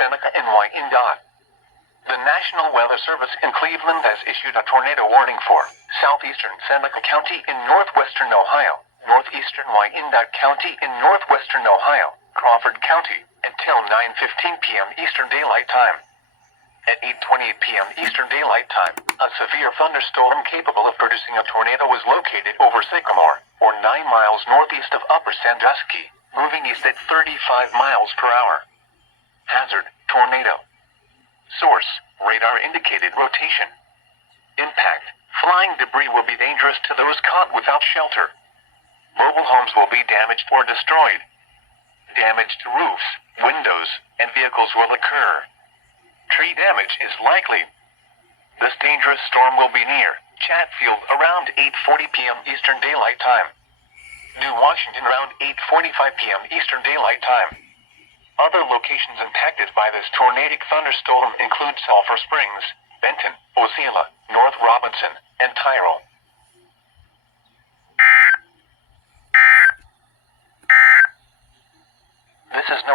Seneca, NY. The National Weather Service in Cleveland has issued a tornado warning for southeastern Seneca County in northwestern Ohio, northeastern Wyandotte County in northwestern Ohio, Crawford County, until 9:15 p.m. Eastern Daylight Time. At 8:28 p.m. Eastern Daylight Time, a severe thunderstorm capable of producing a tornado was located over Sycamore, or 9 miles northeast of Upper Sandusky, moving east at 35 miles per hour. Hazard: tornado. Source: radar indicated rotation. Impact: flying debris will be dangerous to those caught without shelter. Mobile homes will be damaged or destroyed. Damage to roofs, windows, and vehicles will occur. Tree damage is likely. This dangerous storm will be near Chatfield around 8:40 p.m. Eastern Daylight Time. New Washington around 8:45 p.m. Eastern Daylight Time. Other locations impacted by this tornadic thunderstorm include Sulphur Springs, Benton, Osceola, North Robinson, and Tyrrell. This is no